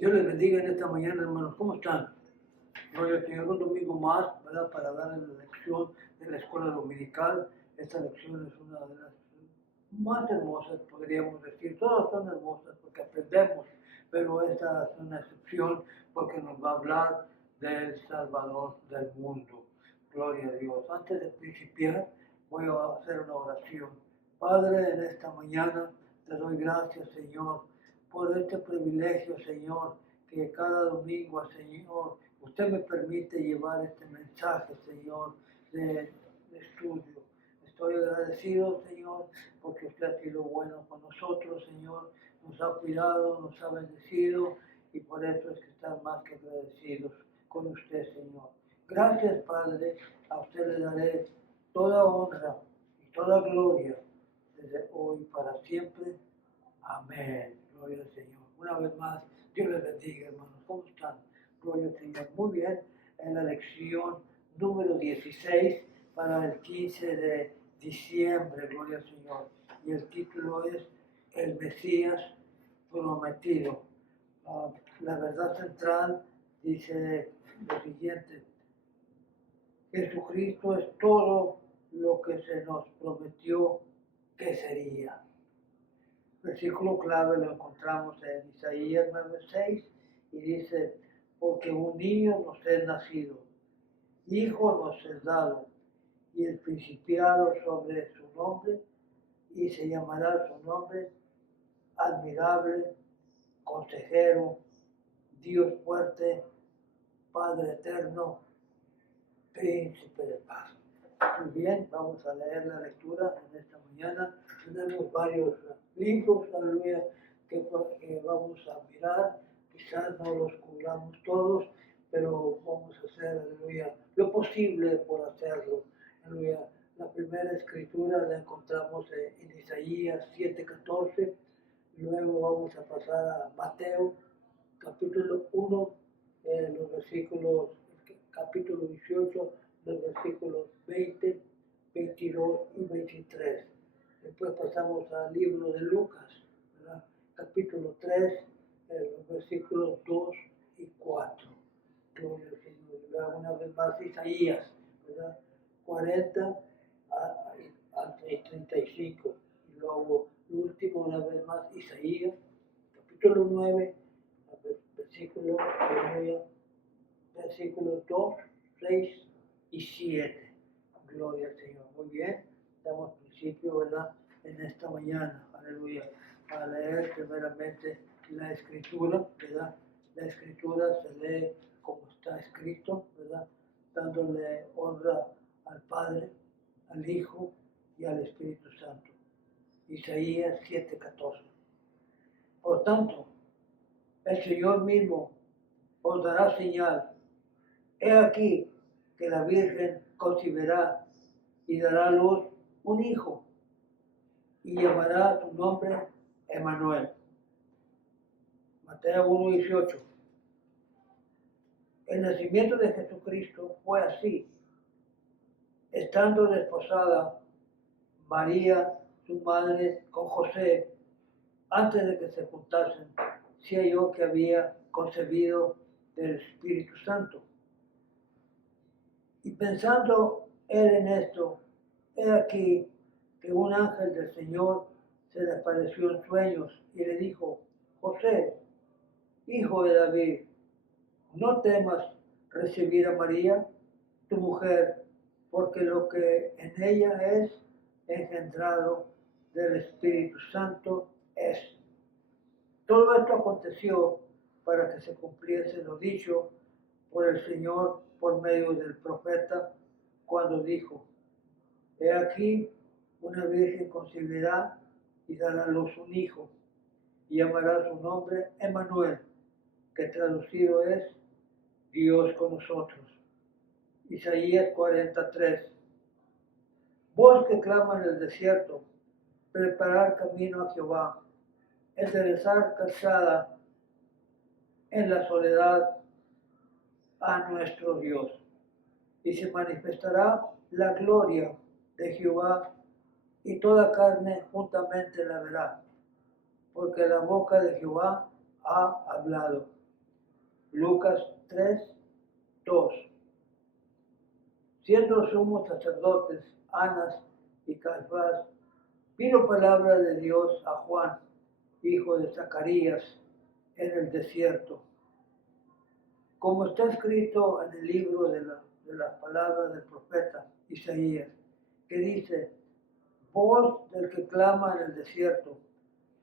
Dios les bendiga en esta mañana, hermanos. ¿Cómo están? Gloria al Señor. Un domingo más, ¿verdad? Para darles la lección de la escuela dominical. Esta lección es una de las más hermosas, podríamos decir. Todas son hermosas porque aprendemos, pero esta es una excepción porque nos va a hablar del Salvador del mundo. Gloria a Dios. Antes de principiar, voy a hacer una oración. Padre, en esta mañana te doy gracias, Señor, por este privilegio, Señor, que cada domingo, Señor, usted me permite llevar este mensaje, Señor, de estudio. Estoy agradecido, Señor, porque usted ha sido bueno con nosotros, Señor, nos ha cuidado, nos ha bendecido, y por eso es que están más que agradecidos con usted, Señor. Gracias, Padre, a usted le daré toda honra y toda gloria desde hoy para siempre. Amén. Gloria al Señor. Una vez más, Dios les bendiga, hermanos. ¿Cómo están? Gloria al Señor. Muy bien. En la lección número 16 para el 15 de diciembre. Gloria al Señor. Y el título es El Mesías prometido. La verdad central dice lo siguiente. Jesucristo es todo lo que se nos prometió que sería. Versículo clave lo encontramos en Isaías 9:6 y dice, porque un niño nos es nacido, hijo nos es dado, y el principado sobre su nombre, y se llamará su nombre admirable, consejero, Dios fuerte, Padre eterno, príncipe de paz. Muy bien, vamos a leer la lectura en esta mañana. Tenemos varios libros, aleluya, que vamos a mirar. Quizás no los cubramos todos, pero vamos a hacer, aleluya, lo posible por hacerlo. Aleluya. La primera escritura la encontramos en Isaías 7:14. Luego vamos a pasar a Mateo, capítulo 1, los versículos, capítulo 18, los versículos 20, 22 y 23. Después pasamos al libro de Lucas, ¿verdad? Capítulo 3, los versículos 2 y 4. Gloria al Señor. Y luego una vez más Isaías, ¿verdad? 40 a 35. Y luego el último una vez más Isaías, capítulo 9, versículos 2, 6 y 7. Gloria al Señor. Muy bien. Damos principio, ¿verdad? En esta mañana. Aleluya. A leer primeramente la escritura, ¿verdad? La escritura se lee como está escrito, ¿verdad? Dándole honra al Padre, al Hijo y al Espíritu Santo. Isaías 7:14. Por tanto, el Señor mismo os dará señal. He aquí que la Virgen concebirá y dará a luz un hijo y llamará su nombre Emmanuel. Mateo 1:18. El nacimiento de Jesucristo fue así. Estando desposada María, su madre, con José, antes de que se juntasen, se halló que había concebido del Espíritu Santo. Y pensando él en esto, he aquí que un ángel del Señor se le apareció en sueños y le dijo, José, hijo de David, no temas recibir a María, tu mujer, porque lo que en ella es engendrado del Espíritu Santo es. Todo esto aconteció para que se cumpliese lo dicho por el Señor por medio del profeta, cuando dijo, he aquí, una virgen concebirá y dará a luz un hijo, y llamará su nombre Emmanuel, que traducido es Dios con nosotros. Isaías 43. Voz que clama en el desierto, preparar camino a Jehová, enderezar calzada en la soledad a nuestro Dios. Y se manifestará la gloria de Jehová, y toda carne juntamente la verá, porque la boca de Jehová ha hablado. Lucas 3, 2. Siendo sumos sacerdotes, Anás y Caifás, vino palabra de Dios a Juan, hijo de Zacarías, en el desierto. Como está escrito en el libro de las palabras del profeta Isaías, que dice, voz del que clama en el desierto,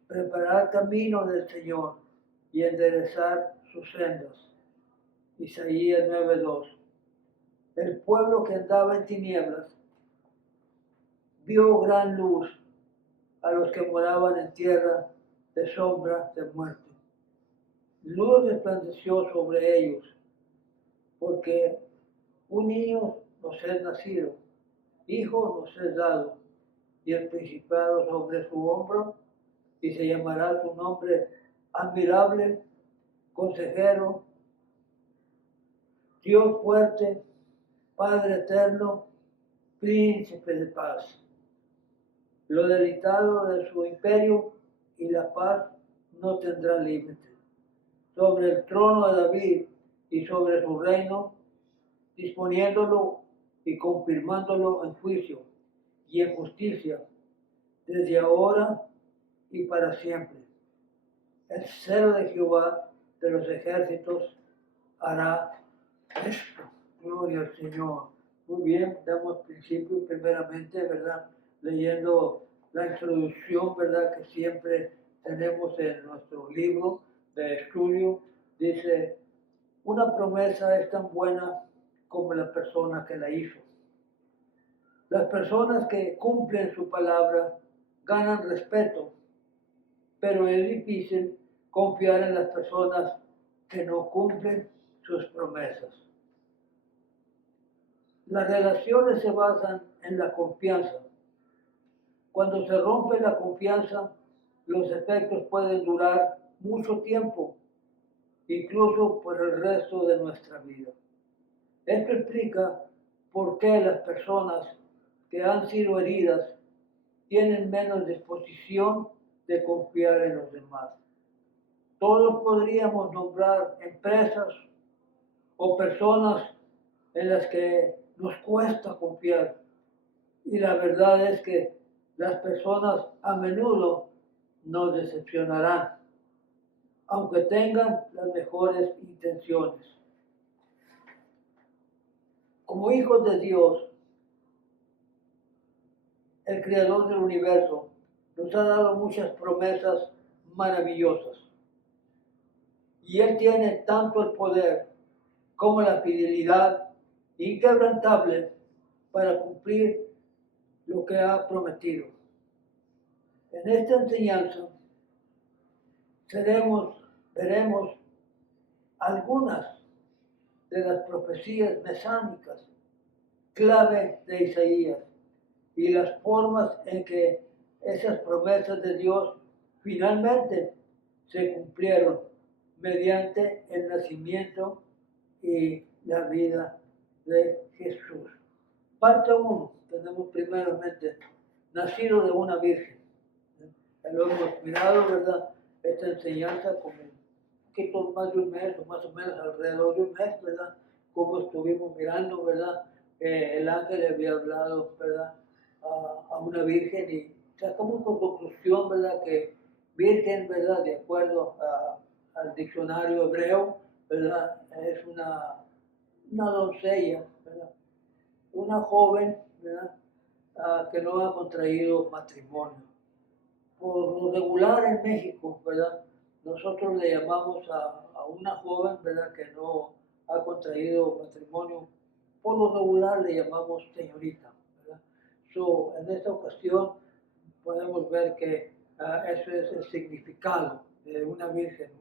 preparar camino del Señor y enderezar sus sendas. Isaías 9:2. El pueblo que andaba en tinieblas vio gran luz a los que moraban en tierra de sombra de muerte. Luz resplandeció sobre ellos, porque un niño nos es nacido, hijo nos es dado, y el principado sobre su hombro, y se llamará su nombre admirable, consejero, Dios fuerte, Padre eterno, príncipe de paz. Lo delicado de su imperio y la paz no tendrá límite. Sobre el trono de David y sobre su reino, disponiéndolo y confirmándolo en juicio y en justicia, desde ahora y para siempre. El celo de Jehová de los ejércitos hará esto. Gloria al Señor. Muy bien, damos principio primeramente, ¿verdad? Leyendo la introducción, ¿verdad? Que siempre tenemos en nuestro libro de estudio. Dice, una promesa es tan buena como la persona que la hizo. Las personas que cumplen su palabra ganan respeto, pero es difícil confiar en las personas que no cumplen sus promesas. Las relaciones se basan en la confianza. Cuando se rompe la confianza, los efectos pueden durar mucho tiempo, incluso por el resto de nuestra vida. Esto explica por qué las personas que han sido heridas tienen menos disposición de confiar en los demás. Todos podríamos nombrar empresas o personas en las que nos cuesta confiar. Y la verdad es que las personas a menudo nos decepcionarán, aunque tengan las mejores intenciones. Como hijos de Dios, el Creador del universo nos ha dado muchas promesas maravillosas. Y Él tiene tanto el poder como la fidelidad inquebrantable para cumplir lo que ha prometido. En esta enseñanza veremos algunas de las profecías mesánicas clave de Isaías y las formas en que esas promesas de Dios finalmente se cumplieron mediante el nacimiento y la vida de Jesús. Parte 1, tenemos primeramente, nacido de una virgen. Ya lo hemos mirado, ¿verdad? Esta enseñanza como un poquito más de un mes, o más o menos alrededor de un mes, ¿verdad? Como estuvimos mirando, ¿verdad? El ángel le había hablado, ¿verdad? A una virgen y sacamos por conclusión, ¿verdad? Que virgen, ¿verdad? De acuerdo al diccionario hebreo, ¿verdad? Es una doncella, ¿verdad? Una joven, ¿verdad? Que no ha contraído matrimonio. Por lo regular en México, ¿verdad? Nosotros le llamamos a una joven, ¿verdad? Que no ha contraído matrimonio. Por lo regular le llamamos señorita, ¿verdad? En esta ocasión podemos ver que eso es el significado de una virgen,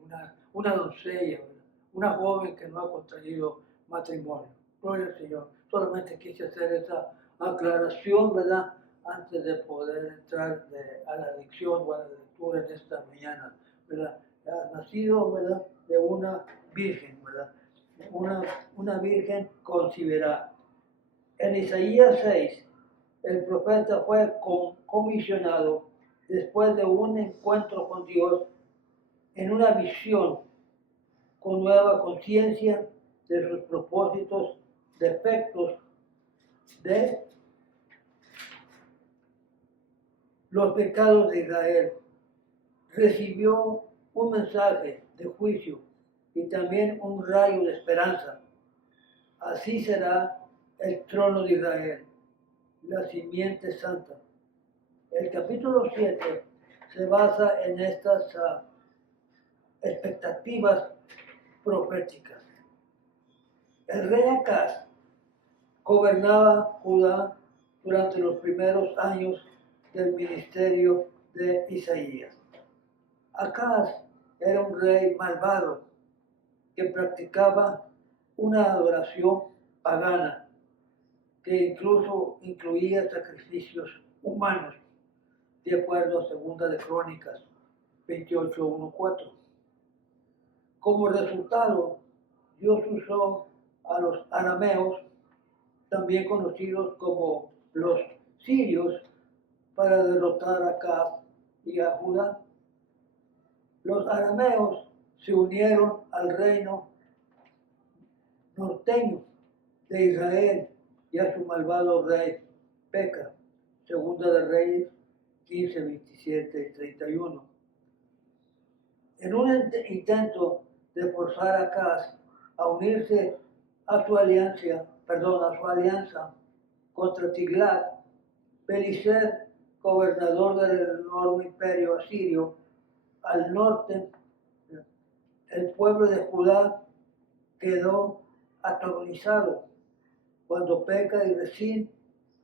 una doncella, ¿verdad? Una joven que no ha contraído matrimonio. Gloria al Señor. Solamente quise hacer esa aclaración, ¿verdad? Antes de poder entrar a la lección o a la lectura en esta mañana, ¿verdad? Ha nacido, ¿verdad? De una virgen, ¿verdad? Una virgen concebirá. En Isaías 6, el profeta fue comisionado después de un encuentro con Dios en una visión con nueva conciencia de sus propósitos, defectos, de los pecados de Israel. Recibió un mensaje de juicio y también un rayo de esperanza. Así será el trono de Israel, la simiente santa. El capítulo 7 se basa en estas expectativas proféticas. El rey Acaz gobernaba Judá durante los primeros años del ministerio de Isaías. Acaz era un rey malvado que practicaba una adoración pagana que incluso incluía sacrificios humanos, de acuerdo a Segunda de Crónicas 28:1-4. Como resultado, Dios usó a los arameos, también conocidos como los sirios, para derrotar a Acaz y a Judá. Los arameos se unieron al reino norteño de Israel y a su malvado rey Peca, Segunda de Reyes 15, 27 y 31. En un intento de forzar a Acaz a unirse a su alianza contra Tiglat-Pileser, gobernador del enorme imperio asirio al norte, el pueblo de Judá quedó aterrorizado cuando Peca y Rezín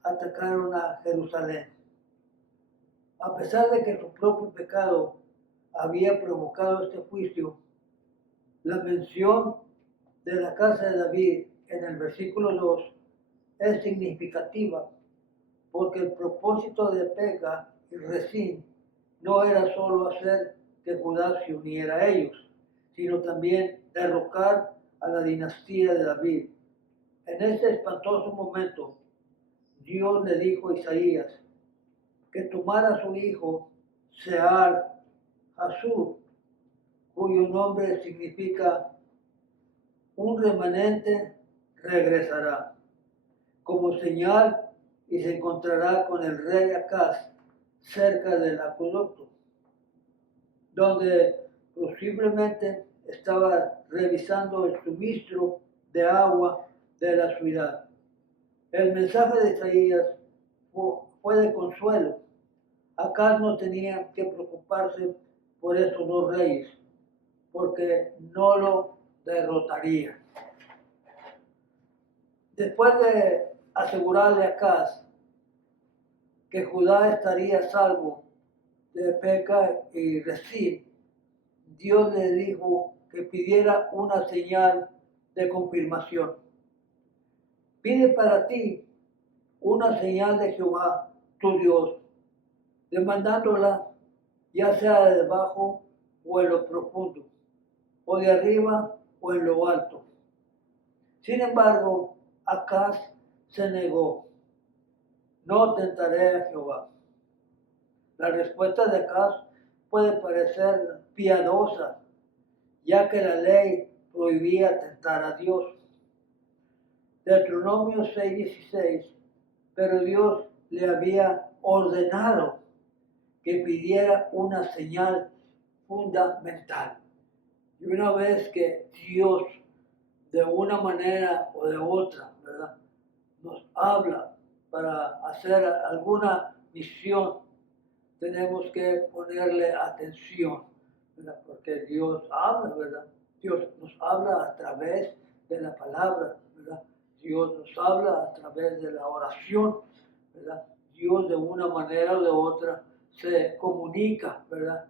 atacaron a Jerusalén. A pesar de que su propio pecado había provocado este juicio, la mención de la casa de David en el versículo 2 es significativa porque el propósito de Peca y Rezín no era solo hacer que Judá se uniera a ellos, sino también derrocar a la dinastía de David. En ese espantoso momento, Dios le dijo a Isaías que tomara a su hijo Sear Hasub, cuyo nombre significa un remanente regresará, como señal, y se encontrará con el rey Acaz cerca del acueducto, donde posiblemente estaba revisando el suministro de agua de la ciudad. El mensaje de Isaías fue de consuelo. Acaz no tenía que preocuparse por esos dos reyes, porque no lo derrotaría. Después de asegurarle a Acaz que Judá estaría salvo de Peca y Rezín, Dios le dijo que pidiera una señal de confirmación. Pide para ti una señal de Jehová, tu Dios, demandándola ya sea de debajo o en lo profundo, o de arriba o en lo alto. Sin embargo, Acaz se negó. No tentaré a Jehová. La respuesta de Acaz puede parecer piadosa, ya que la ley prohibía tentar a Dios. Deuteronomio 6:16, pero Dios le había ordenado que pidiera una señal fundamental. Y una vez que Dios, de una manera o de otra, ¿verdad?, nos habla para hacer alguna misión, tenemos que ponerle atención, ¿verdad? Porque Dios habla, ¿verdad? Dios nos habla a través de la palabra, ¿verdad? Dios nos habla a través de la oración, ¿verdad? Dios de una manera o de otra se comunica, ¿verdad?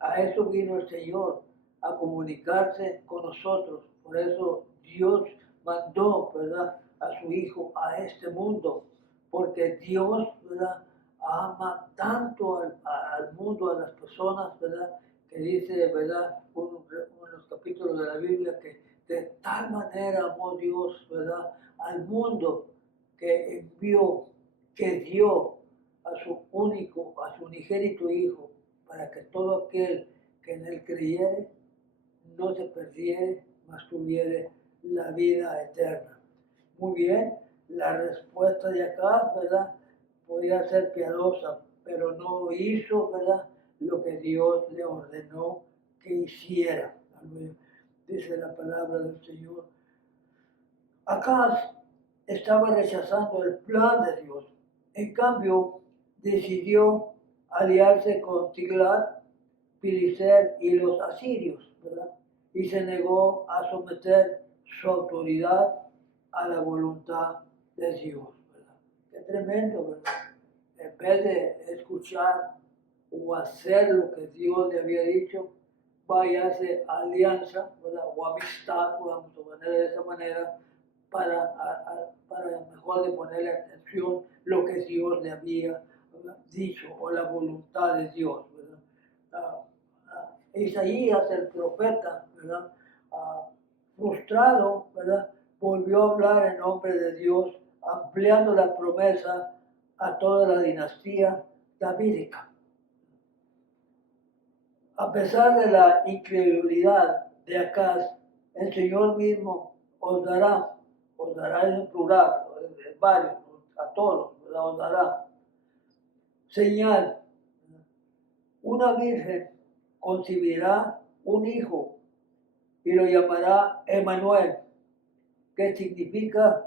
A eso vino el Señor, a comunicarse con nosotros. Por eso Dios mandó, ¿verdad?, a su Hijo a este mundo, porque Dios, ¿verdad?, ama tanto al mundo, a las personas, ¿verdad?, que dice, ¿verdad?, uno de los capítulos de la Biblia, que de tal manera amó Dios, ¿verdad?, al mundo, que envió, que dio a su unigénito Hijo, para que todo aquel que en él creyere no se perdiere, mas tuviere la vida eterna. Muy bien, la respuesta de acá, ¿verdad? Podía ser piadosa, pero no hizo, ¿verdad? Lo que Dios le ordenó que hiciera. Dice la palabra del Señor. Acaz estaba rechazando el plan de Dios. En cambio, decidió aliarse con Tiglat-Pileser y los asirios, ¿verdad? Y se negó a someter su autoridad a la voluntad de Dios, ¿verdad? Qué tremendo, ¿verdad? En vez de escuchar o hacer lo que Dios le había dicho, vaya a hacer alianza, ¿verdad? O amistad, podemos poner de esa manera, para mejor de ponerle atención lo que Dios le había dicho o la voluntad de Dios, ¿verdad? Isaías, el profeta, ¿verdad? Frustrado, ¿verdad? Volvió a hablar en nombre de Dios, ampliando la promesa a toda la dinastía davídica. A pesar de la incredulidad de Acaz, el Señor mismo os dará en plural, en varios, a todos, os dará señal. Una virgen concebirá un hijo y lo llamará Emmanuel, que significa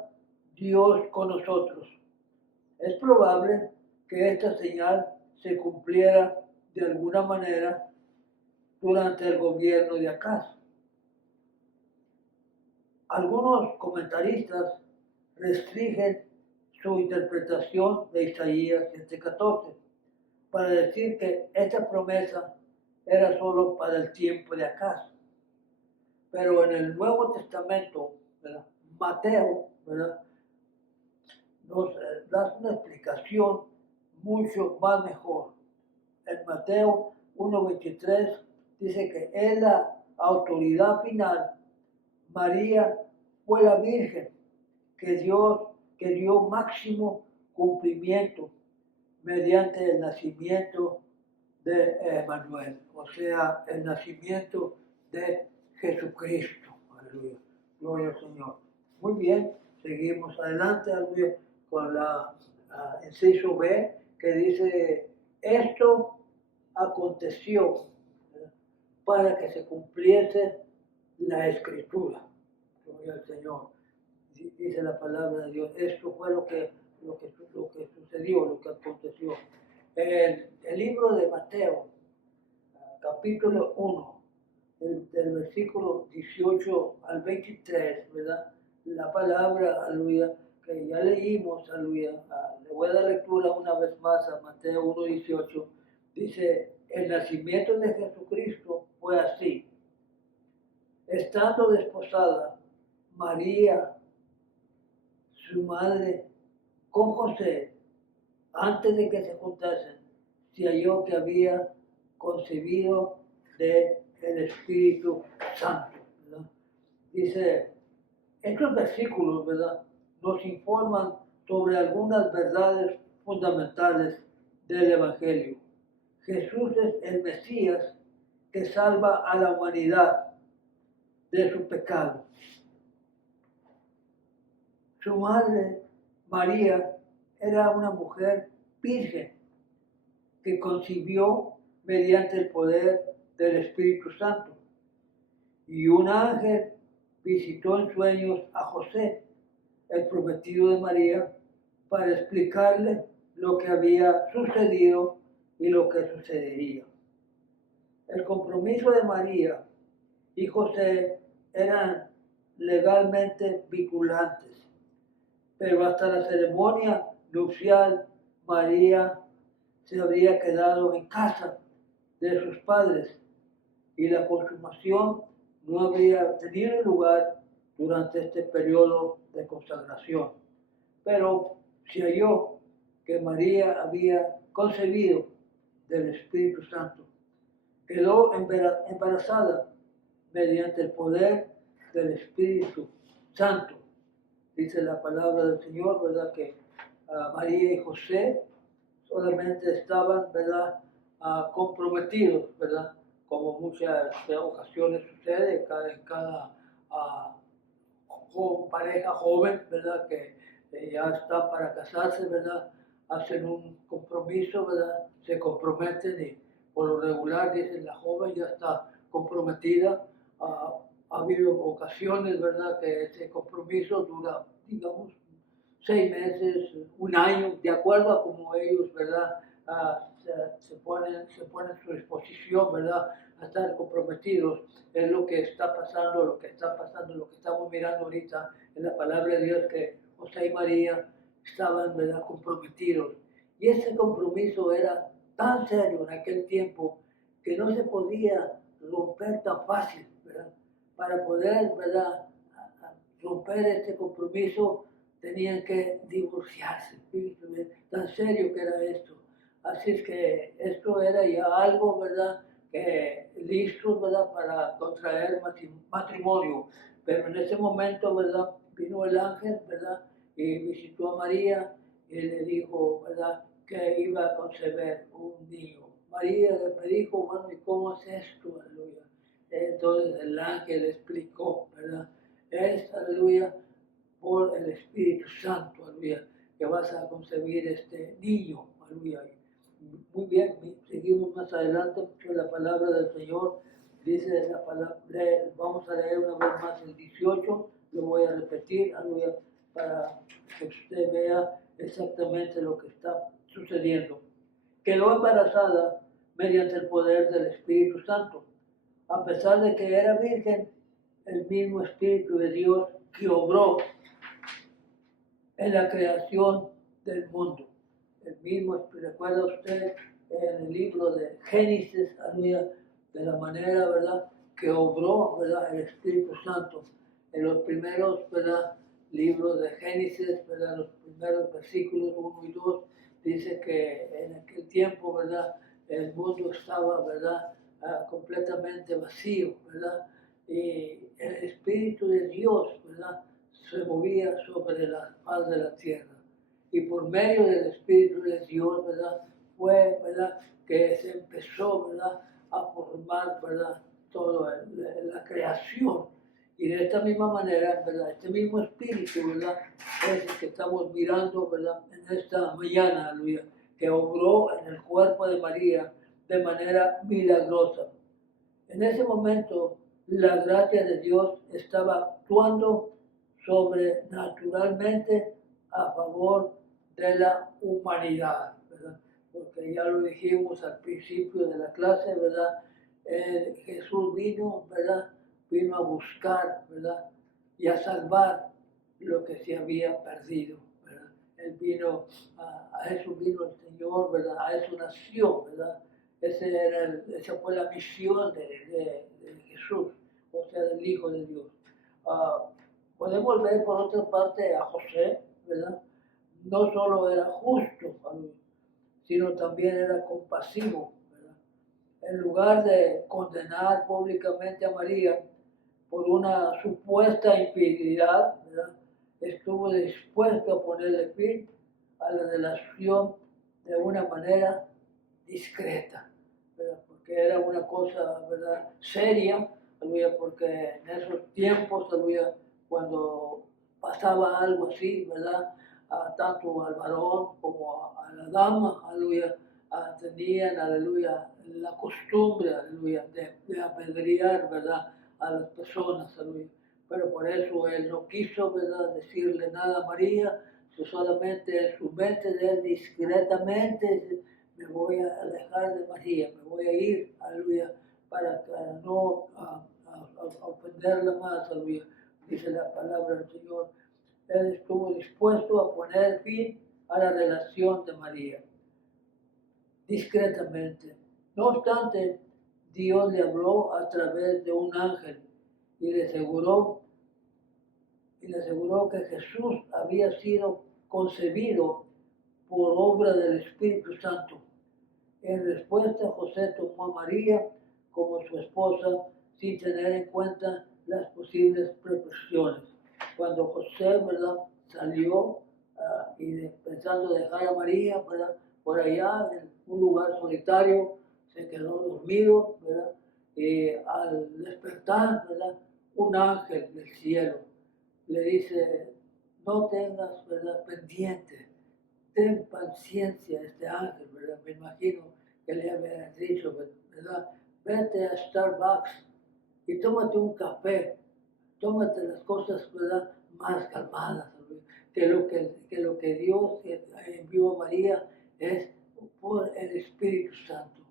Dios con nosotros. Es probable que esta señal se cumpliera de alguna manera durante el gobierno de Acaz. Algunos comentaristas restringen su interpretación de Isaías 7:14 para decir que esta promesa era solo para el tiempo de Acaz. Pero en el Nuevo Testamento, ¿verdad? Mateo, ¿verdad? Nos da una explicación mucho más mejor. En Mateo 1:23 dice que es la autoridad final. María fue la Virgen que dio máximo cumplimiento mediante el nacimiento de Emmanuel, o sea, el nacimiento de Jesucristo. Aleluya. Gloria al Señor. Muy bien, seguimos adelante, aleluya, con la inciso B, que dice, esto aconteció para que se cumpliese la Escritura. Gloria al Señor. Dice la palabra de Dios. Esto fue lo que sucedió, lo que aconteció. El libro de Mateo, capítulo 1, del versículo 18 al 23, ¿verdad? La palabra, aleluya, que ya leímos, aleluya, le voy a dar lectura una vez más a Mateo 1:18, dice, el nacimiento de Jesucristo fue así. Estando desposada María, su madre, con José, antes de que se juntasen, se halló que había concebido del Espíritu Santo, ¿verdad? Dice, estos versículos, ¿verdad?, nos informan sobre algunas verdades fundamentales del Evangelio. Jesús es el Mesías que salva a la humanidad de su pecado. Su madre, María, era una mujer virgen que concibió mediante el poder del Espíritu Santo. Y un ángel visitó en sueños a José, el prometido de María, para explicarle lo que había sucedido y lo que sucedería. El compromiso de María y José eran legalmente vinculantes, pero hasta la ceremonia nupcial María se habría quedado en casa de sus padres y la consumación no habría tenido lugar durante este periodo de consagración. Pero se halló que María había concebido del Espíritu Santo. Quedó embarazada mediante el poder del Espíritu Santo. Dice la palabra del Señor, ¿verdad?, que María y José solamente estaban, ¿verdad?, comprometidos, ¿verdad?, como muchas ocasiones sucede en cada pareja joven, ¿verdad? Que ya está para casarse, ¿verdad? Hacen un compromiso, ¿verdad? Se comprometen y por lo regular dicen la joven ya está comprometida. Ha habido ocasiones, ¿verdad? Que ese compromiso dura, digamos, 6 meses, un año, de acuerdo a como ellos, ¿verdad? Se ponen a su disposición, ¿verdad? A estar comprometidos. Es lo que está pasando, lo que estamos mirando ahorita en la palabra de Dios, que José y María estaban, ¿verdad?, comprometidos. Y ese compromiso era tan serio en aquel tiempo que no se podía romper tan fácil, ¿verdad? Para poder, ¿verdad?, romper este compromiso tenían que divorciarse. Fíjense, tan serio que era esto. Así es que esto era ya algo, ¿verdad?, listo, ¿verdad?, para contraer matrimonio. Pero en ese momento, ¿verdad?, vino el ángel, ¿verdad?, y visitó a María y le dijo, ¿verdad?, que iba a concebir un niño. María le dijo, bueno, ¿y cómo es esto? Aleluya. Entonces el ángel explicó, ¿verdad? Es, aleluya, por el Espíritu Santo, aleluya, que vas a concebir este niño, aleluya. Muy bien, seguimos más adelante, que la palabra del Señor dice, la palabra, vamos a leer una vez más el 18, lo voy a repetir, aleluya, para que usted vea exactamente lo que está sucediendo. Quedó embarazada mediante el poder del Espíritu Santo. A pesar de que era virgen, el mismo Espíritu de Dios que obró en la creación del mundo. El mismo, recuerda usted en el libro de Génesis, aleluya, de la manera, ¿verdad?, que obró, ¿verdad?, el Espíritu Santo. En los primeros, ¿verdad?, libros de Génesis, ¿verdad?, los primeros versículos 1 y 2, dice que en aquel tiempo, ¿verdad?, el mundo estaba, ¿verdad?, completamente vacío, ¿verdad? Y el Espíritu de Dios, ¿verdad?, se movía sobre la faz de la tierra. Y por medio del Espíritu de Dios, ¿verdad?, fue, ¿verdad?, que se empezó, ¿verdad?, a formar, ¿verdad?, toda la creación. Y de esta misma manera, ¿verdad?, este mismo Espíritu, ¿verdad?, es el que estamos mirando, ¿verdad?, en esta mañana, aleluya, que obró en el cuerpo de María de manera milagrosa. En ese momento, la gracia de Dios estaba actuando sobrenaturalmente a favor de la humanidad, ¿verdad? Porque ya lo dijimos al principio de la clase, ¿verdad? Jesús vino, ¿verdad? Vino a buscar, ¿verdad?, y a salvar lo que se había perdido, ¿verdad? Él vino, a eso vino el Señor, ¿verdad? A eso nació, ¿verdad? Esa fue la misión de Jesús, o sea, del Hijo de Dios. Podemos ver por otra parte a José, ¿verdad? No solo era justo, sino también era compasivo, ¿verdad? En lugar de condenar públicamente a María por una supuesta infidelidad, ¿verdad?, estuvo dispuesto a ponerle fin a la relación de una manera discreta, ¿verdad?, porque era una cosa, ¿verdad?, seria, aleluya, porque en esos tiempos, aleluya, cuando pasaba algo así, ¿verdad?, tanto al varón como a la dama, aleluya, tenían, aleluya, la costumbre, aleluya, de apedrear, ¿verdad?, a las personas, aleluya. Pero por eso él no quiso, ¿verdad?, decirle nada a María, solamente en su mente de él discretamente, me voy a alejar de María, me voy a ir, aleluya, para no ofenderla más, aleluya, dice la palabra del Señor. Él estuvo dispuesto a poner fin a la relación de María, discretamente. No obstante, Dios le habló a través de un ángel y le aseguró que Jesús había sido concebido por obra del Espíritu Santo. En respuesta, José tomó a María como su esposa sin tener en cuenta las posibles precauciones. Cuando José, ¿verdad?, salió y pensando dejar a María, ¿verdad?, por allá en un lugar solitario, se quedó dormido, ¿verdad?, Y al despertar, ¿verdad? Un ángel del cielo le dice, no tengas, ¿verdad? Pendiente, ten paciencia este ángel, ¿verdad? Me imagino que le había dicho, ¿verdad? Vete a Starbucks y tómate un café, tómate las cosas, ¿verdad? Más calmadas, ¿verdad? Que lo que Dios envió a María es por el Espíritu Santo.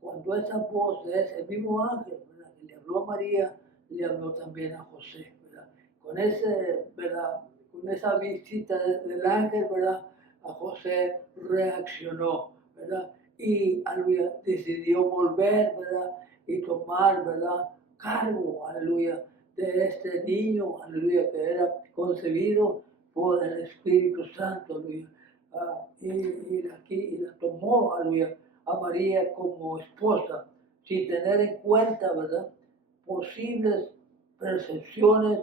Cuando esa voz es el mismo ángel, ¿verdad? Que le habló a María, le habló también a José, ¿verdad? Con ese, ¿verdad? Con esa visita del ángel, ¿verdad? A José reaccionó, ¿verdad? Y aleluya, decidió volver, ¿verdad? Y tomar, ¿verdad? Cargo, aleluya, de este niño, aleluya, que era concebido por el Espíritu Santo, aleluya. Y la tomó, aleluya, a María como esposa, sin tener en cuenta, ¿verdad? Posibles percepciones,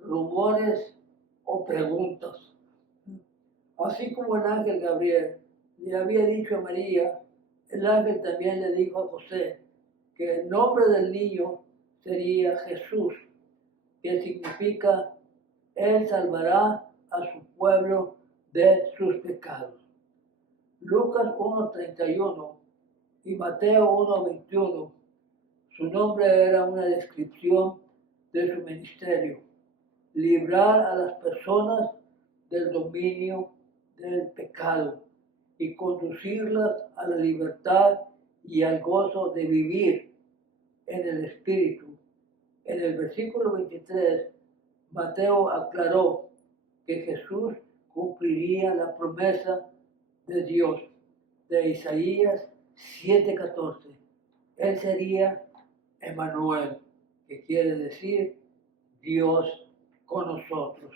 rumores o preguntas. Así como el ángel Gabriel le había dicho a María, el ángel también le dijo a José que el nombre del niño sería Jesús, que significa Él salvará a su pueblo de sus pecados. Lucas 1:31 y Mateo 1:21, su nombre era una descripción de su ministerio, librar a las personas del dominio del pecado y conducirlas a la libertad y al gozo de vivir en el Espíritu. En el versículo 23, Mateo aclaró que Jesús cumpliría la promesa de Dios de Isaías 7:14. Él sería Emmanuel, que quiere decir Dios con nosotros.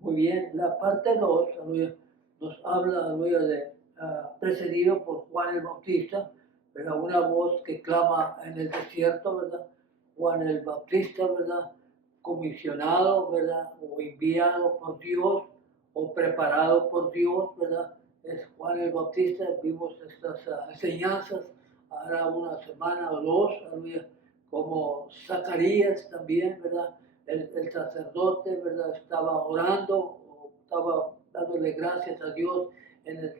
Muy bien, la parte 2 nos habla precedido por Juan el Bautista, ¿verdad? Una voz que clama en el desierto, ¿verdad? Juan el Bautista, ¿verdad? Comisionado, ¿verdad? O enviado por Dios o preparado por Dios, ¿verdad? Es Juan el Bautista. Vimos estas enseñanzas ahora una semana o dos, ¿verdad? Como Zacarías también, ¿verdad? El sacerdote, ¿verdad? Estaba orando, estaba dándole gracias a Dios en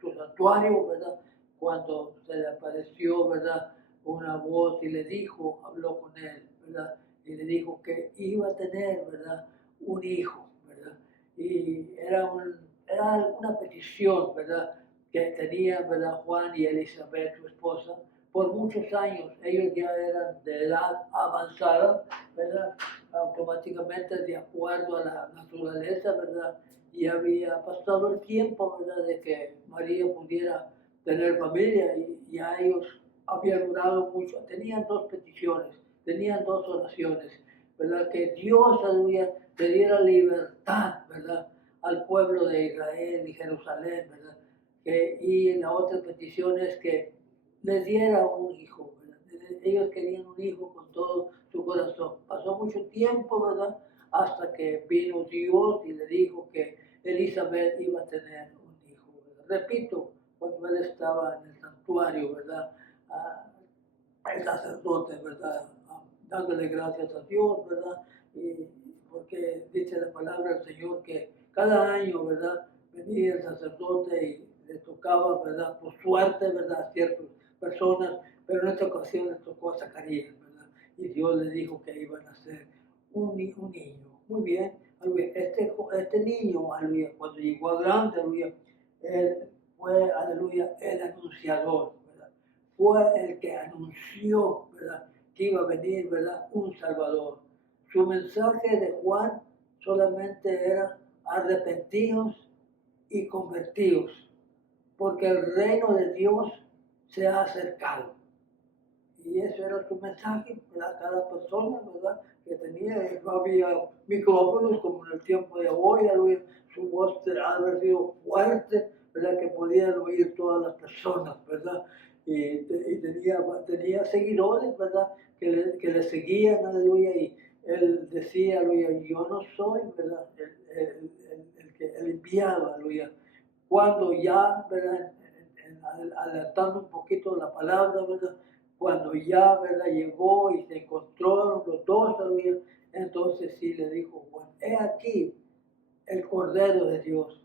su santuario, ¿verdad? Cuando se le apareció, ¿verdad? Una voz y le dijo, habló con él, ¿verdad? Y le dijo que iba a tener, ¿verdad? Un hijo, ¿verdad? Y era una petición, ¿verdad? Que tenía, ¿verdad? Juan y Elizabeth, su esposa, por muchos años. Ellos ya eran de edad avanzada, ¿verdad? Automáticamente de acuerdo a la naturaleza, ¿verdad? Y había pasado el tiempo, ¿verdad? De que María pudiera tener familia y ya ellos habían orado mucho. Tenían dos peticiones, tenían dos oraciones, ¿verdad? Que Dios, aleluya, le diera libertad, ¿verdad? Al pueblo de Israel y Jerusalén, ¿verdad? Y la otra petición es que les diera un hijo, ¿verdad? Ellos querían un hijo con todo su corazón. Pasó mucho tiempo, ¿verdad? Hasta que vino Dios y le dijo que Elizabeth iba a tener un hijo, ¿verdad? Repito, cuando él estaba en el santuario, ¿verdad? El sacerdote, ¿verdad? Dándole gracias a Dios, ¿verdad? Y porque dice la palabra del Señor que cada año, ¿verdad? Venía el sacerdote y le tocaba, ¿verdad? Por suerte, ¿verdad? A ciertas personas, pero en esta ocasión le tocó a Zacarías, ¿verdad? Y Dios le dijo que iban a ser un niño. Muy bien, aleluya. Este niño, aleluya, cuando llegó a grande, aleluya, él fue, aleluya, el anunciador, ¿verdad? Fue el que anunció, ¿verdad? Que iba a venir, ¿verdad? Un Salvador. Su mensaje de Juan solamente era arrepentidos y convertidos, porque el reino de Dios se ha acercado. Y ese era su mensaje para cada persona, ¿verdad? Que tenía, no había micrófonos como en el tiempo de hoy, su voz ha haber sido fuerte, ¿verdad? Que podían oír todas las personas, ¿verdad? Y tenía seguidores, ¿verdad? Que le seguían, aleluya, y él decía, aleluya, yo no soy, ¿verdad? El enviado, aleluya. Cuando ya, ¿verdad? adelantando un poquito la palabra, ¿verdad? Cuando ya, ¿verdad? Llegó y se encontró los dos, ¿verdad? Entonces sí le dijo Juan, he aquí el Cordero de Dios,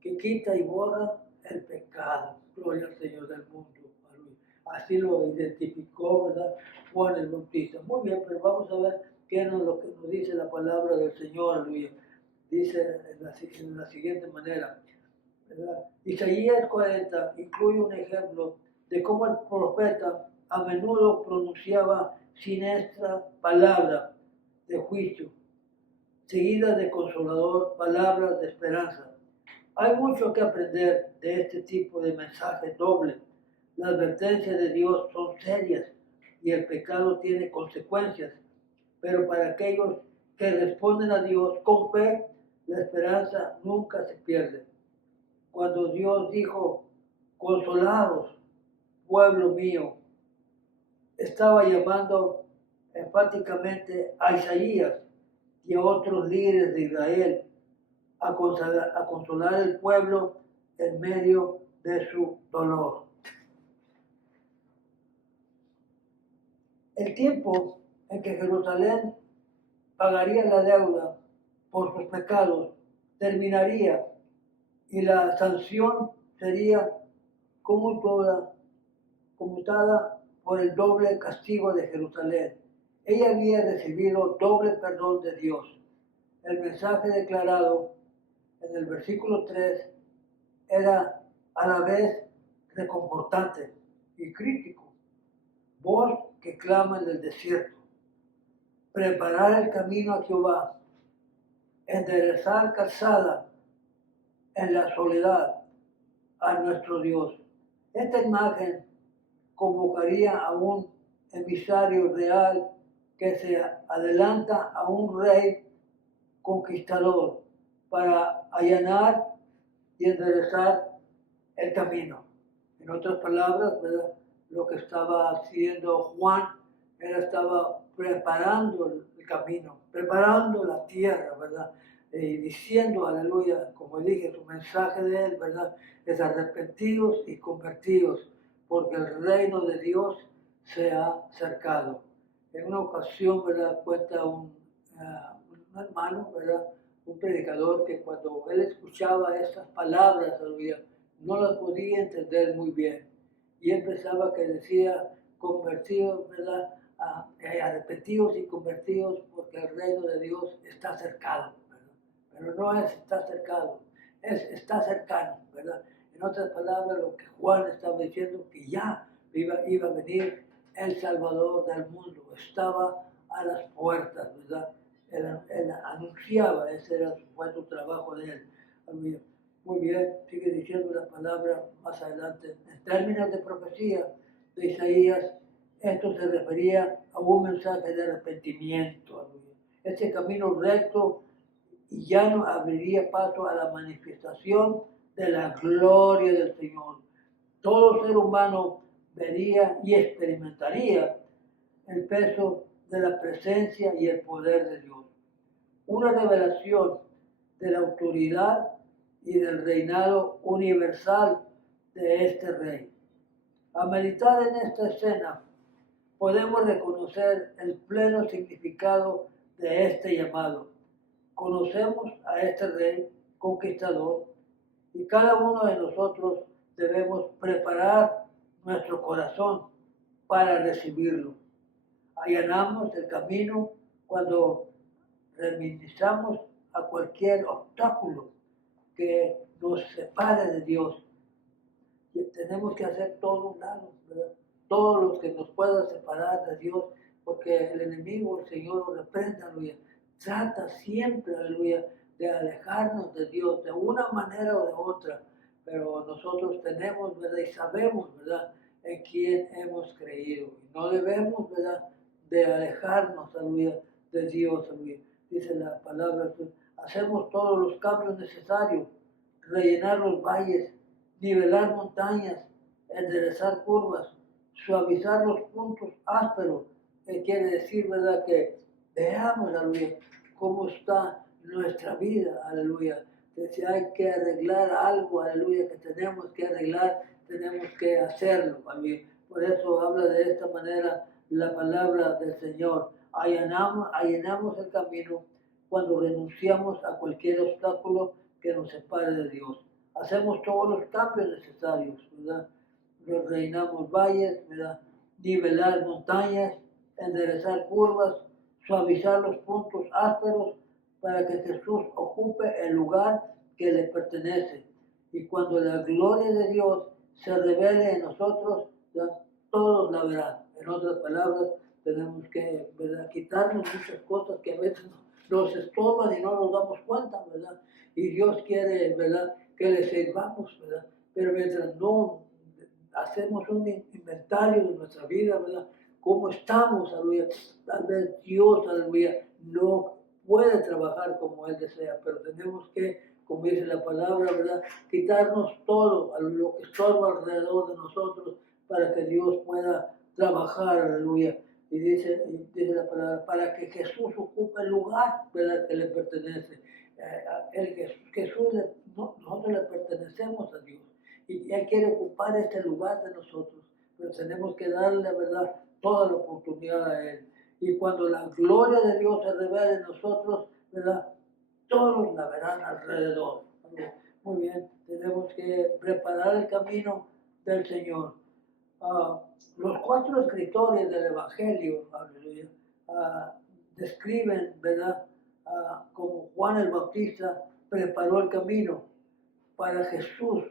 que quita y borra el pecado. Gloria al Señor del mundo. Así lo identificó, ¿verdad? Juan el Bautista. Muy bien, pero vamos a ver qué es lo que nos dice la palabra del Señor, aleluya. Dice en la siguiente manera, ¿verdad? Isaías 40 incluye un ejemplo de cómo el profeta a menudo pronunciaba siniestra palabra de juicio, seguida de consolador, palabras de esperanza. Hay mucho que aprender de este tipo de mensaje doble. Las advertencias de Dios son serias y el pecado tiene consecuencias, pero para aquellos que responden a Dios con fe, la esperanza nunca se pierde. Cuando Dios dijo, consolados, pueblo mío, estaba llamando enfáticamente a Isaías y a otros líderes de Israel a consolar el pueblo en medio de su dolor. El tiempo en que Jerusalén pagaría la deuda por sus pecados terminaría y la sanción sería conmutada por el doble castigo de Jerusalén. Ella había recibido doble perdón de Dios. El mensaje declarado en el versículo 3 era a la vez reconfortante y crítico. Voz que clama en el desierto. Preparar el camino a Jehová. Enderezar calzada en la soledad a nuestro Dios. Esta imagen convocaría a un emisario real que se adelanta a un rey conquistador para allanar y enderezar el camino. En otras palabras, ¿verdad? Lo que estaba haciendo Juan estaba preparando el camino, preparando la tierra, ¿verdad? Y diciendo, aleluya, como dije, su mensaje de él, ¿verdad? Es arrepentidos y convertidos, porque el reino de Dios se ha acercado. En una ocasión, ¿verdad? Cuenta un hermano, ¿verdad? Un predicador que cuando él escuchaba estas palabras, aleluya, no las podía entender muy bien. Y él pensaba que decía convertidos, ¿verdad? Arrepentidos y convertidos porque el reino de Dios está cercano, ¿verdad? Pero no es está cercano, es está cercano, ¿verdad? En otras palabras, lo que Juan estaba diciendo, que ya iba a venir el Salvador del mundo, estaba a las puertas, ¿verdad? Él anunciaba, ese fue su trabajo de él. Muy bien, sigue diciendo la palabra más adelante. En términos de profecía de Isaías, esto se refería a un mensaje de arrepentimiento. Este camino recto y llano abriría paso a la manifestación de la gloria del Señor. Todo ser humano vería y experimentaría el peso de la presencia y el poder de Dios. Una revelación de la autoridad y del reinado universal de este rey. A meditar en esta escena, podemos reconocer el pleno significado de este llamado. Conocemos a este rey conquistador y cada uno de nosotros debemos preparar nuestro corazón para recibirlo. Allanamos el camino cuando reminiscamos a cualquier obstáculo que nos separe de Dios. Y tenemos que hacer todo un lado, ¿verdad? Todos los que nos puedan separar de Dios, porque el enemigo, el Señor lo reprenda, aleluya. Trata siempre, aleluya, de alejarnos de Dios de una manera o de otra. Pero nosotros tenemos, ¿verdad? Y sabemos, ¿verdad? En quién hemos creído. Y no debemos, ¿verdad? De alejarnos, aleluya, de Dios, aleluya. Dice la palabra, hacemos todos los cambios necesarios, rellenar los valles, nivelar montañas, enderezar curvas, suavizar los puntos ásperos, que quiere decir, ¿verdad? Que veamos, aleluya, cómo está nuestra vida, aleluya. Que si hay que arreglar algo, aleluya, que tenemos que arreglar, tenemos que hacerlo, aleluya. Por eso habla de esta manera la palabra del Señor. Allanamos el camino cuando renunciamos a cualquier obstáculo que nos separe de Dios. Hacemos todos los cambios necesarios, ¿verdad? Reinamos valles, ¿verdad? Nivelar montañas, enderezar curvas, suavizar los puntos ásperos para que Jesús ocupe el lugar que le pertenece. Y cuando la gloria de Dios se revele en nosotros, ¿verdad? Todos la verán. En otras palabras, tenemos que, ¿verdad?, quitarnos muchas cosas que a veces nos estorban y no nos damos cuenta, ¿verdad? Y Dios quiere, ¿verdad?, que le sirvamos, ¿verdad? Pero mientras no hacemos un inventario de nuestra vida, ¿verdad?, cómo estamos, aleluya, tal vez Dios, aleluya, no puede trabajar como Él desea, pero tenemos que, como dice la palabra, ¿verdad?, quitarnos todo lo que estorba alrededor de nosotros para que Dios pueda trabajar, aleluya. Y dice la palabra, para que Jesús ocupe el lugar, ¿verdad?, que le pertenece. Nosotros le pertenecemos a Dios y Él quiere ocupar este lugar de nosotros, pero tenemos que darle, ¿verdad?, toda la oportunidad a Él. Y cuando la gloria de Dios se revele en nosotros, ¿verdad?, todos la verán alrededor. Muy bien, tenemos que preparar el camino del Señor. Los 4 escritores del Evangelio, aleluya, describen, ¿verdad?, como Juan el Bautista preparó el camino para Jesús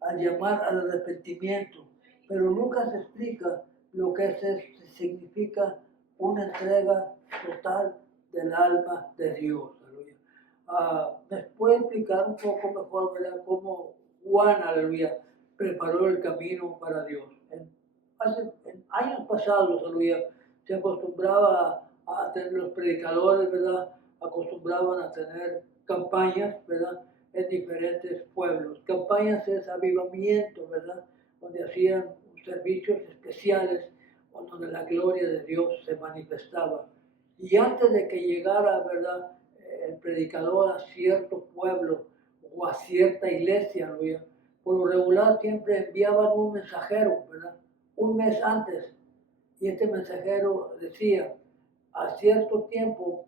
al llamar al arrepentimiento. Pero Lucas explica lo que significa una entrega total del alma de Dios. ¿Me puede explicar un poco mejor, ¿verdad?, cómo Juan, aleluya, preparó el camino para Dios? En años pasados, aleluya, se acostumbraba a tener los predicadores, ¿verdad?, acostumbraban a tener campañas, ¿verdad?, en diferentes pueblos. Campañas es avivamiento, ¿verdad?, donde hacían servicios especiales, donde la gloria de Dios se manifestaba. Y antes de que llegara, ¿verdad?, el predicador a cierto pueblo o a cierta iglesia, ¿verdad?, por lo regular siempre enviaban un mensajero, ¿verdad?, un mes antes. Y este mensajero decía, a cierto tiempo,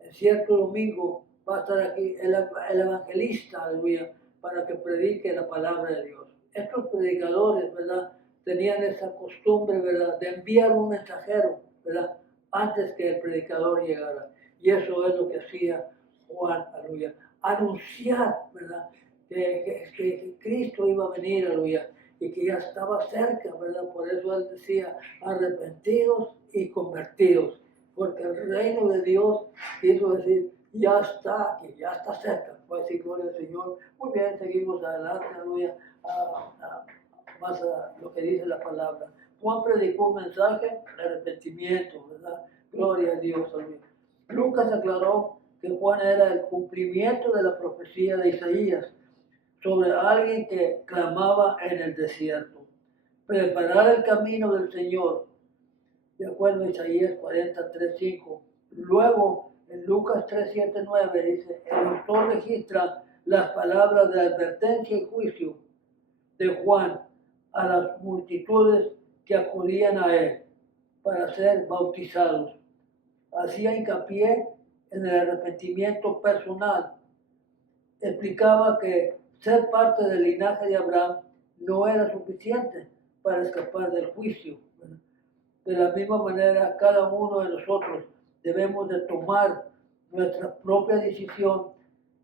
en cierto domingo, va a estar aquí el evangelista, aleluya, para que predique la palabra de Dios. Estos predicadores, ¿verdad?, tenían esa costumbre, ¿verdad?, de enviar un mensajero, ¿verdad?, antes que el predicador llegara. Y eso es lo que hacía Juan, aleluya, anunciar, ¿verdad?, que Cristo iba a venir, aleluya, y que ya estaba cerca, ¿verdad? Por eso él decía, arrepentidos y convertidos, porque el reino de Dios quiso decir, ya está aquí, ya está cerca. Pues decir, gloria al Señor. Muy bien, seguimos adelante, aleluya, más a lo que dice la palabra. Juan predicó un mensaje de arrepentimiento, ¿verdad? Gloria a Dios, aleluya. Lucas aclaró que Juan era el cumplimiento de la profecía de Isaías sobre alguien que clamaba en el desierto. Preparar el camino del Señor, de acuerdo a Isaías 43:5. Luego, en Lucas 3:7-9 dice, el autor registra las palabras de advertencia y juicio de Juan a las multitudes que acudían a él para ser bautizados. Hacía hincapié en el arrepentimiento personal. Explicaba que ser parte del linaje de Abraham no era suficiente para escapar del juicio. De la misma manera, cada uno de nosotros debemos de tomar nuestra propia decisión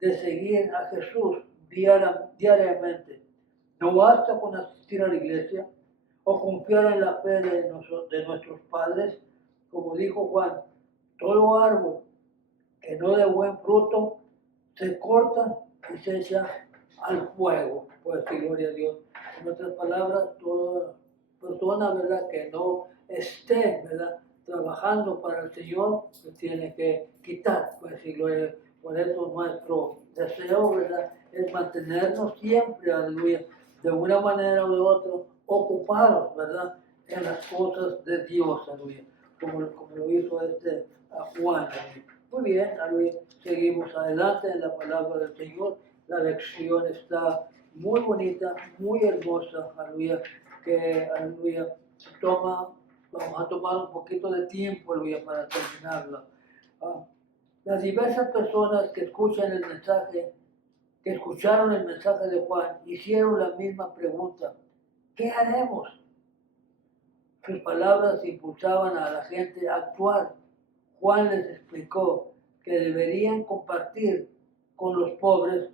de seguir a Jesús diariamente. No basta con asistir a la iglesia o confiar en la fe de nuestros padres. Como dijo Juan, todo árbol que no dé buen fruto se corta y se echa al fuego. Pues sí, gloria a Dios. En otras palabras, toda persona, ¿verdad?, que no esté, ¿verdad?, trabajando para el Señor, se tiene que quitar. Pues sí, gloria a Dios. Por eso nuestro deseo, ¿verdad?, es mantenernos siempre, aleluya, de una manera o de otra, ocupados, ¿verdad?, en las cosas de Dios, aleluya, como lo hizo Juan, aleluya. Muy bien, aleluya, seguimos adelante en la palabra del Señor. La lección está muy bonita, muy hermosa, aleluya, que, aleluya, vamos a tomar un poquito de tiempo, aleluya, para terminarla. Las diversas personas que escuchan el mensaje, que escucharon el mensaje de Juan, hicieron la misma pregunta: ¿qué haremos? Sus palabras impulsaban a la gente a actuar. Juan les explicó que deberían compartir con los pobres,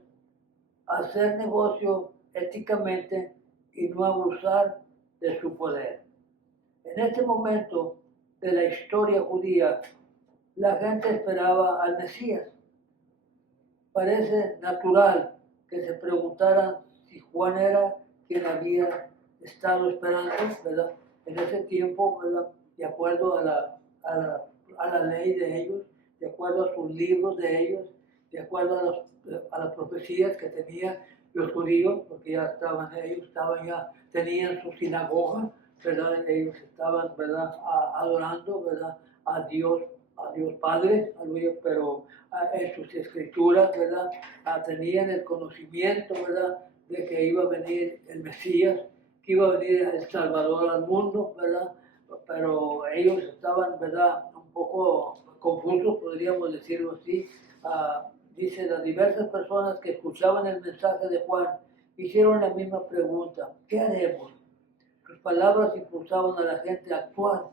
hacer negocio éticamente y no abusar de su poder. En este momento de la historia judía, la gente esperaba al Mesías. Parece natural que se preguntaran si Juan era quien había estado esperando, ¿verdad? En ese tiempo, ¿verdad? De acuerdo a la ley de ellos, de acuerdo a sus libros de ellos, de acuerdo a las profecías que tenían los judíos, porque ellos tenían su sinagoga, ¿verdad? Ellos estaban, ¿verdad? Adorando, ¿verdad? A Dios Padre, aleluya, pero en sus escrituras, ¿verdad? Tenían el conocimiento, ¿verdad? De que iba a venir el Mesías, que iba a venir el Salvador al mundo, ¿verdad? Pero ellos estaban, ¿verdad? Un poco confusos, podríamos decirlo así. Dice, las diversas personas que escuchaban el mensaje de Juan hicieron la misma pregunta: ¿qué haremos? Sus palabras impulsaban a la gente a actuar.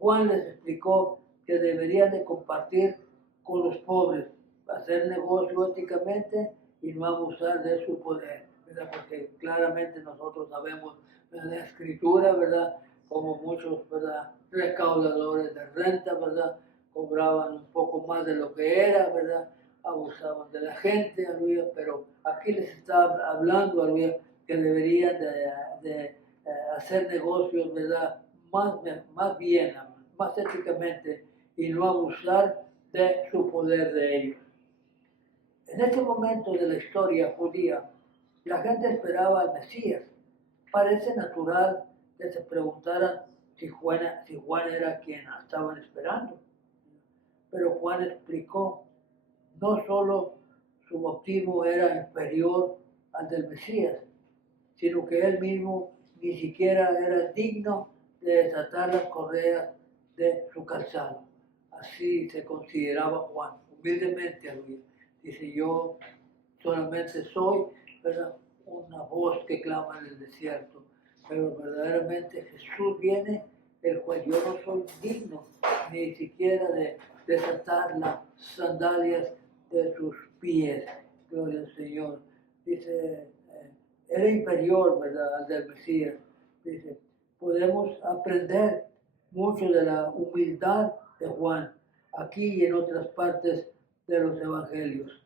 Juan les explicó que deberían de compartir con los pobres, hacer negocio éticamente y no abusar de su poder, ¿verdad? Porque claramente nosotros sabemos en la escritura, ¿verdad? Como muchos, ¿verdad? Recaudadores de renta, ¿verdad? Cobraban un poco más de lo que era, ¿verdad? Abusaban de la gente, aleluya, pero aquí les está hablando, aleluya, que deberían de hacer negocios, ¿verdad? Más bien, más éticamente, y no abusar de su poder de ellos. En este momento de la historia judía, la gente esperaba al Mesías. Parece natural que se preguntaran si Juan era quien estaban esperando. Pero Juan explicó, no solo su bautismo era inferior al del Mesías, sino que él mismo ni siquiera era digno de desatar las correas de su calzado. Así se consideraba Juan, humildemente, aleluya. Dice, yo solamente soy, ¿verdad?, una voz que clama en el desierto, pero verdaderamente Jesús viene, el cual yo no soy digno ni siquiera de desatar las sandalias de sus pies. Gloria al Señor. Dice, era inferior, ¿verdad?, al del Mesías. Dice, podemos aprender mucho de la humildad de Juan, aquí y en otras partes de los evangelios.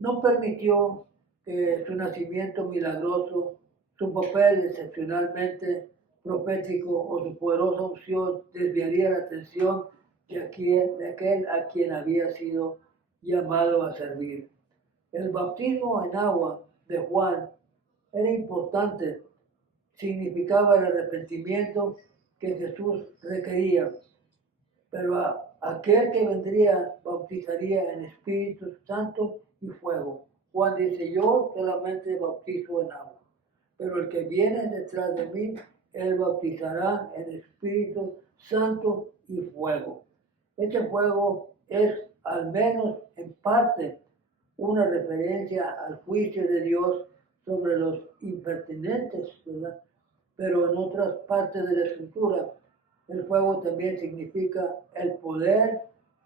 No permitió que su nacimiento milagroso, su papel excepcionalmente profético o su poderosa unción desviaría la atención de aquel a quien había sido llamado a servir. El bautismo en agua de Juan era importante, significaba el arrepentimiento que Jesús requería, pero aquel que vendría bautizaría en Espíritu Santo y fuego. Juan dice, yo solamente bautizo en agua, pero el que viene detrás de mí, él bautizará en Espíritu Santo y fuego. Este fuego es, al menos en parte, una referencia al juicio de Dios sobre los impertinentes, ¿verdad? Pero en otras partes de la Escritura, el fuego también significa el poder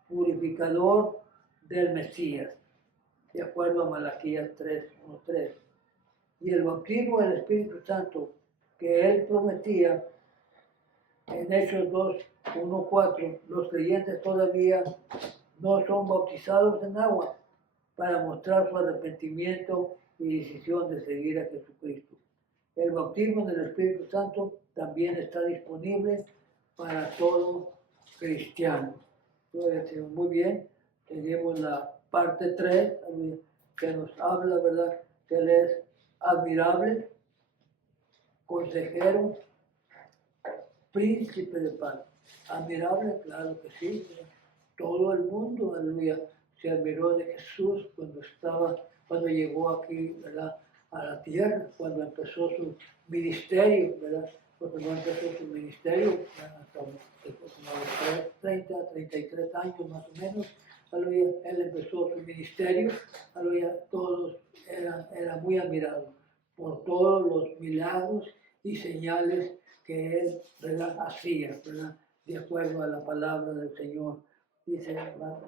purificador del Mesías, de acuerdo a Malaquías 3:1-3. Y el bautismo del Espíritu Santo que él prometía en Hechos 2:1-4, los creyentes todavía no son bautizados en agua para mostrar su arrepentimiento y decisión de seguir a Jesucristo. El bautismo del Espíritu Santo también está disponible para todo cristiano. Muy bien, tenemos la parte 3 que nos habla, ¿verdad?, que Él es admirable, consejero, príncipe de paz. Admirable, claro que sí. Todo el mundo, aleluya, se admiró de Jesús cuando estaba cuando llegó aquí, ¿verdad?, a la tierra, cuando empezó su ministerio, ¿verdad? Porque no empezó su ministerio hasta como los 30, 33 años más o menos. Aleluya, él empezó su ministerio, aleluya, todos era muy admirado por todos los milagros y señales que él, ¿verdad?, hacía, ¿verdad?, de acuerdo a la palabra del Señor. Dice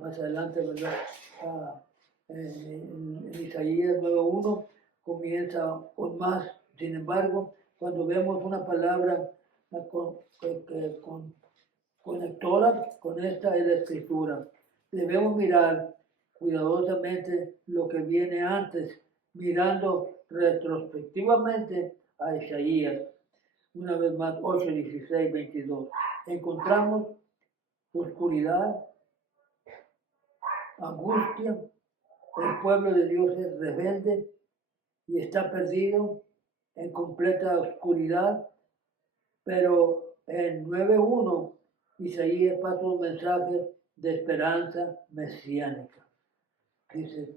más adelante, ¿verdad?, en Isaías 9:1 comienza con más. Sin embargo, cuando vemos una palabra conectora con esta es la escritura, debemos mirar cuidadosamente lo que viene antes, mirando retrospectivamente a Isaías. Una vez más, 8, 16, 22. Encontramos oscuridad, angustia, el pueblo de Dios es rebelde y está perdido en completa oscuridad, pero en 9:1 Isaías pasa un mensaje de esperanza mesiánica. Dice,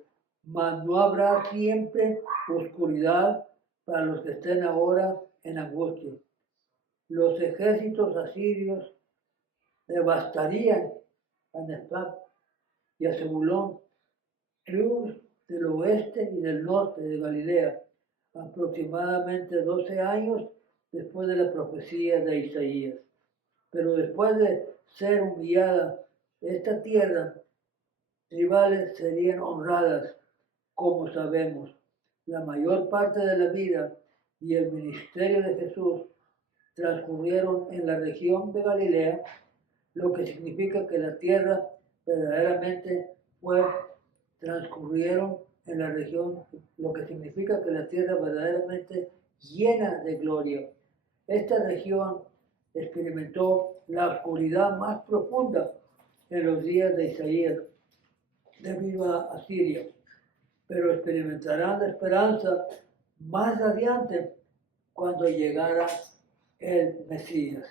mas no habrá siempre oscuridad para los que estén ahora en angustia. Los ejércitos asirios devastarían a Nefat y a Zebulón, tribus del oeste y del norte de Galilea, aproximadamente 12 años después de la profecía de Isaías. Pero después de ser humillada esta tierra, tribales serían honradas, como sabemos. La mayor parte de la vida y el ministerio de Jesús transcurrieron en la región de Galilea, lo que significa que la tierra verdaderamente transcurrieron en la región, lo que significa que la tierra verdaderamente llena de gloria. Esta región experimentó la oscuridad más profunda en los días de Isaías, debido a Asiria, pero experimentarán la esperanza más radiante cuando llegara el Mesías.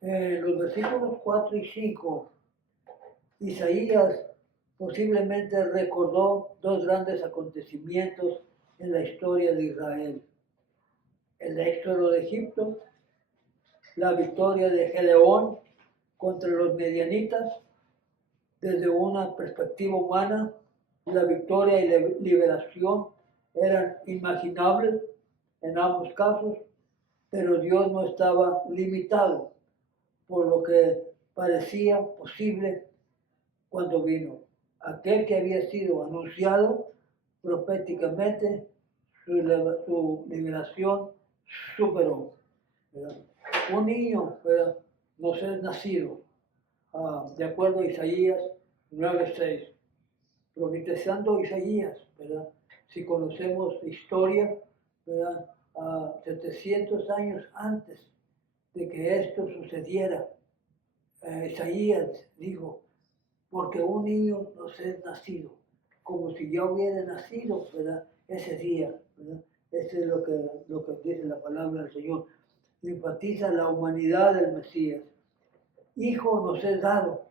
En los versículos 4 y 5, Isaías posiblemente recordó dos grandes acontecimientos en la historia de Israel: el éxodo de Egipto, la victoria de Gedeón contra los medianitas. Desde una perspectiva humana, la victoria y la liberación eran imaginables en ambos casos, pero Dios no estaba limitado por lo que parecía posible cuando vino. Aquel que había sido anunciado proféticamente, su liberación superó, ¿verdad? Un niño, ¿verdad?, nos es nacido, de acuerdo a Isaías 9:6. Profetizando Isaías, ¿verdad? Si conocemos historia, ¿verdad?, 700 años antes de que esto sucediera, Isaías dijo, porque un niño nos es nacido, como si ya hubiera nacido, ¿verdad?, ese día, ¿verdad? Eso es lo que dice la palabra del Señor. Enfatiza la humanidad del Mesías. Hijo nos es dado.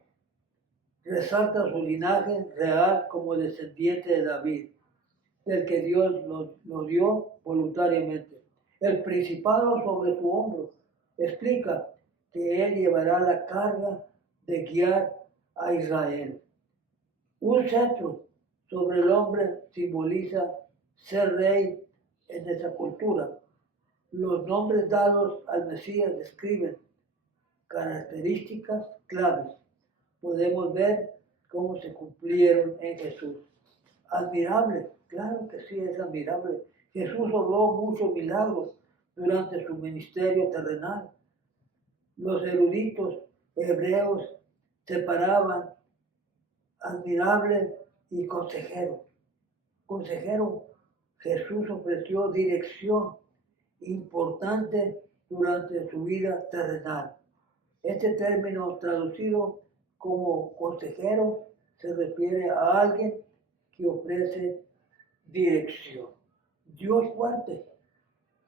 Resalta su linaje real como descendiente de David, del que Dios nos dio voluntariamente. El principado sobre su hombro explica que él llevará la carga de guiar a Israel. Un cetro sobre el hombre simboliza ser rey en esa cultura. Los nombres dados al Mesías describen características claves. Podemos ver cómo se cumplieron en Jesús. Admirable, claro que sí es admirable. Jesús obró muchos milagros durante su ministerio terrenal. Los eruditos hebreos separaban admirable y consejero. Consejero, Jesús ofreció dirección importante durante su vida terrenal. Este término traducido como consejero se refiere a alguien que ofrece dirección. Dios fuerte,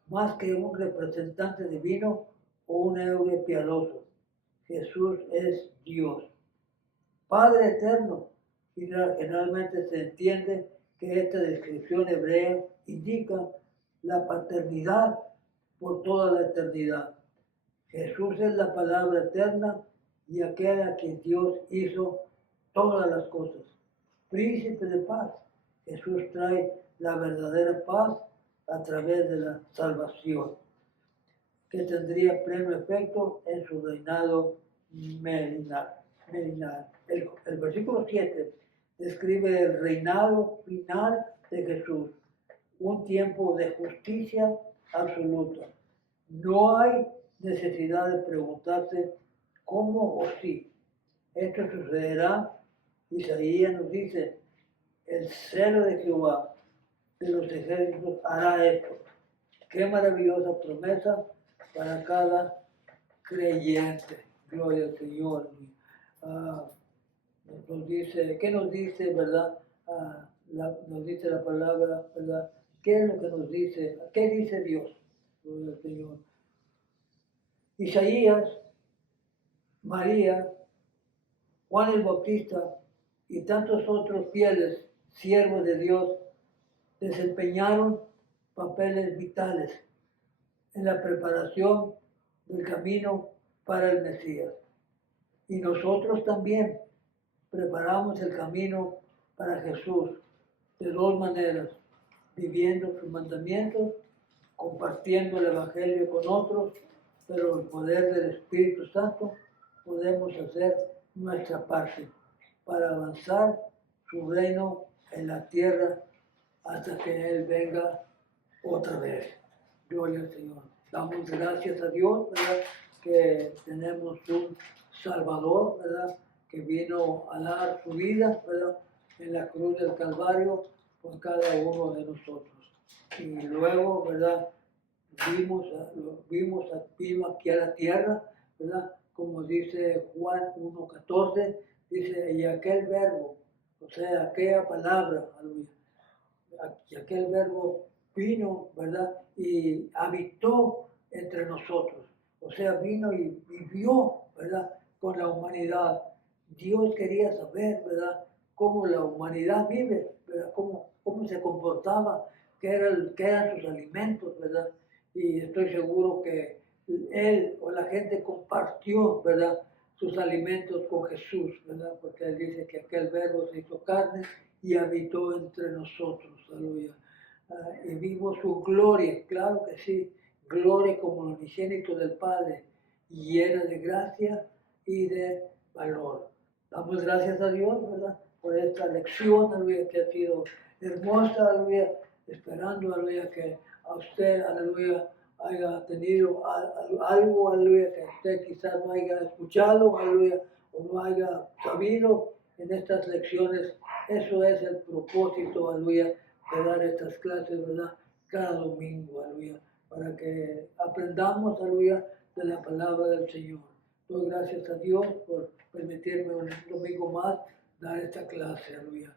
más que un representante divino o un héroe piadoso. Jesús es Dios. Padre eterno, y generalmente se entiende que esta descripción hebrea indica la paternidad por toda la eternidad. Jesús es la palabra eterna y aquel a quien Dios hizo todas las cosas. Príncipe de paz. Jesús trae la verdadera paz a través de la salvación, que tendría pleno efecto en su reinado milenar. El versículo 7 describe el reinado final de Jesús, un tiempo de justicia absoluta. No hay necesidad de preguntarse cómo o si esto sucederá. Isaías nos dice, el celo de Jehová de los ejércitos hará esto. Qué maravillosa promesa para cada creyente. Gloria al Señor. Nos dice, ¿qué nos dice, verdad? Nos dice la palabra, ¿verdad? ¿Qué es lo que nos dice? ¿Qué dice Dios? Gloria al Señor. Isaías, María, Juan el Bautista y tantos otros fieles siervos de Dios desempeñaron papeles vitales en la preparación del camino para el Mesías. Y nosotros también preparamos el camino para Jesús de dos maneras: viviendo sus mandamientos, compartiendo el Evangelio con otros, pero el poder del Espíritu Santo podemos hacer nuestra parte para avanzar su reino en la tierra hasta que Él venga otra vez. Gloria al Señor. Damos gracias a Dios, ¿verdad?, que tenemos un Salvador, ¿verdad?, que vino a dar su vida, ¿verdad?, en la cruz del Calvario por cada uno de nosotros. Y luego, ¿verdad?, vimos aquí a la tierra, ¿verdad?, como dice Juan 1:14, dice, y aquel verbo, o sea, aquella palabra, aleluya, y aquel verbo vino, ¿verdad?, y habitó entre nosotros. O sea, vino y vivió, ¿verdad?, con la humanidad. Dios quería saber, ¿verdad?, cómo la humanidad vive, ¿verdad?, cómo se comportaba, qué eran sus alimentos, ¿verdad? Y estoy seguro que él o la gente compartió, ¿verdad?, sus alimentos con Jesús, ¿verdad? Porque él dice que aquel verbo se hizo carne y habitó entre nosotros, aleluya. Y vimos su gloria, claro que sí, gloria como el unigénito del Padre, llena de gracia y de valor. Damos gracias a Dios, ¿verdad?, por esta lección, aleluya, que ha sido hermosa, aleluya, esperando, aleluya, que a usted, aleluya, haya tenido algo, aleluya, que usted quizás no haya escuchado, aleluya, o no haya sabido en estas lecciones. Eso es el propósito, aleluya, de dar estas clases, ¿verdad?, cada domingo, aleluya, para que aprendamos, aleluya, de la palabra del Señor. Doy gracias a Dios por permitirme un domingo más dar esta clase, aleluya.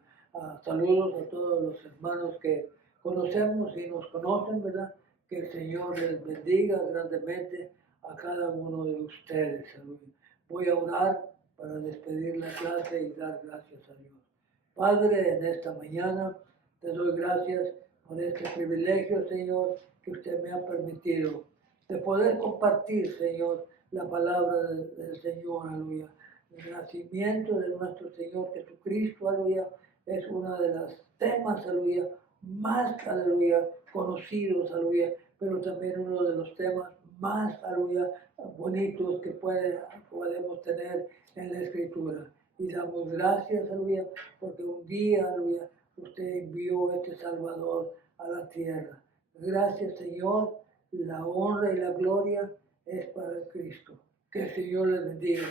Saludos a todos los hermanos que conocemos y nos conocen, ¿verdad? Que el Señor les bendiga grandemente a cada uno de ustedes, aleluya. Voy a orar para despedir la clase y dar gracias a Dios. Padre, en esta mañana te doy gracias por este privilegio, Señor, que usted me ha permitido de poder compartir, Señor, la palabra del Señor, aleluya. El nacimiento de nuestro Señor Jesucristo, aleluya, es uno de los temas, aleluya, más, aleluya, conocidos, aleluya, pero también uno de los temas más, aleluya, bonitos que podemos tener en la Escritura. Y damos gracias, aleluya, porque un día, aleluya, usted envió este Salvador a la tierra. Gracias, Señor. La honra y la gloria es para Cristo. Que el Señor les bendiga.